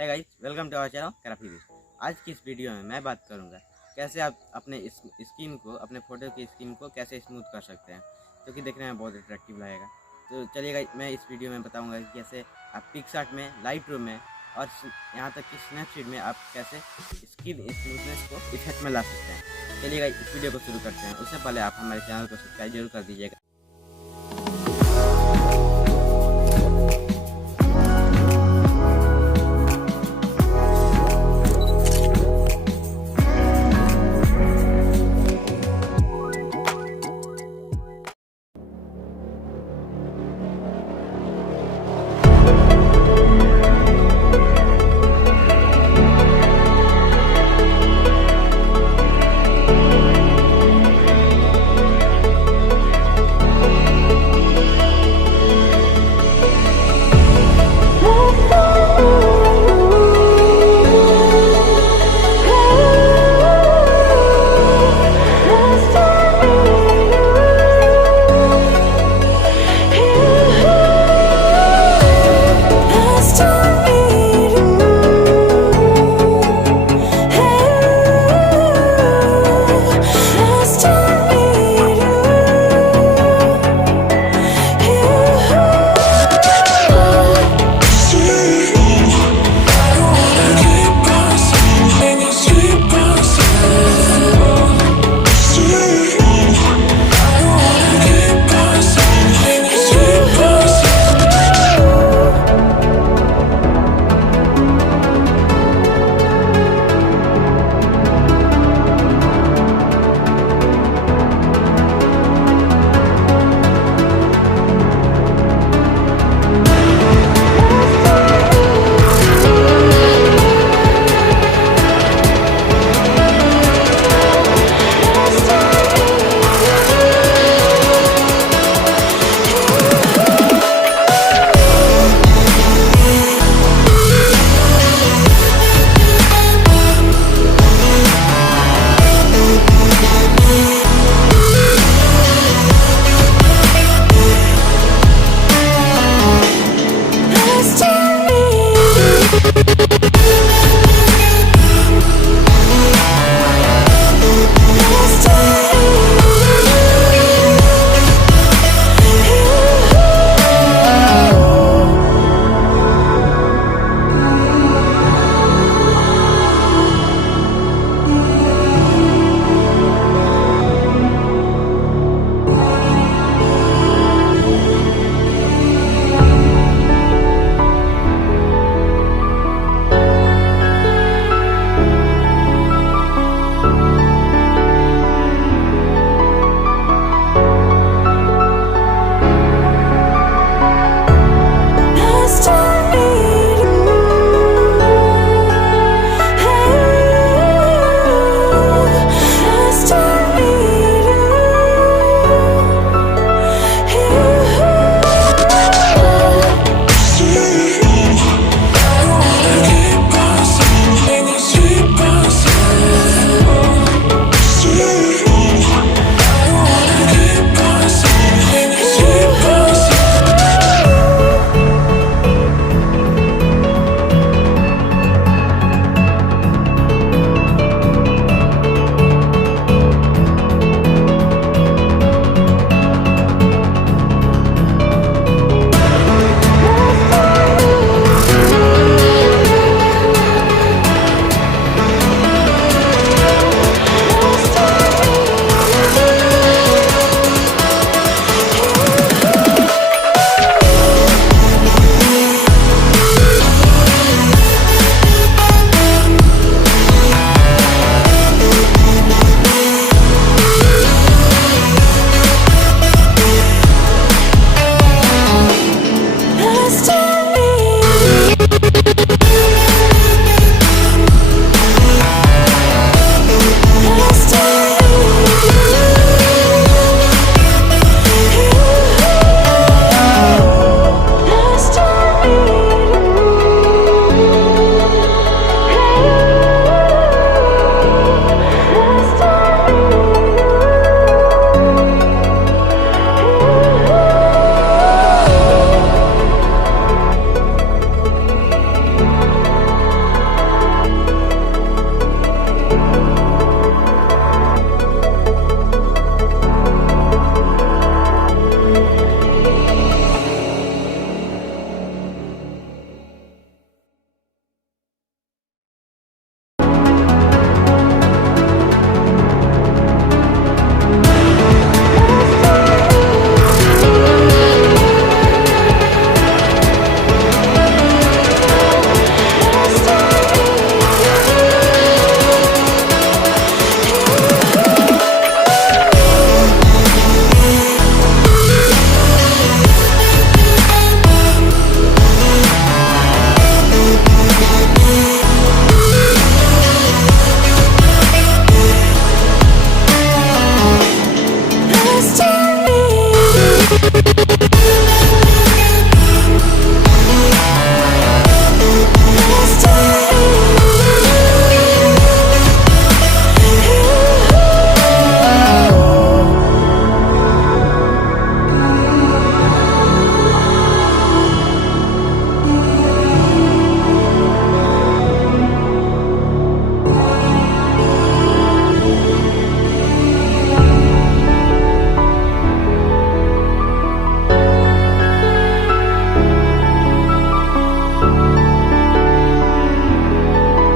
है guys, welcome to our channel GraphyBeast। आज की इस वीडियो में मैं बात करूंगा कैसे आप अपने स्किन को, अपने फ़ोटो की स्किन को कैसे स्मूथ कर सकते हैं, जो कि देखने में बहुत अट्रैक्टिव लगेगा। तो चलिए गाइस, मैं इस वीडियो में बताऊंगा कि कैसे आप पिक्सआर्ट में, लाइटरूम में और यहाँ तक कि स्नैपसीड में आप कैसे स्किन स्मूथनेस को इफेक्ट में ला सकते हैं। चलिए गाइस, इस वीडियो को शुरू करते हैं। उससे पहले आप हमारे चैनल को सब्सक्राइब जरूर कर दीजिएगा।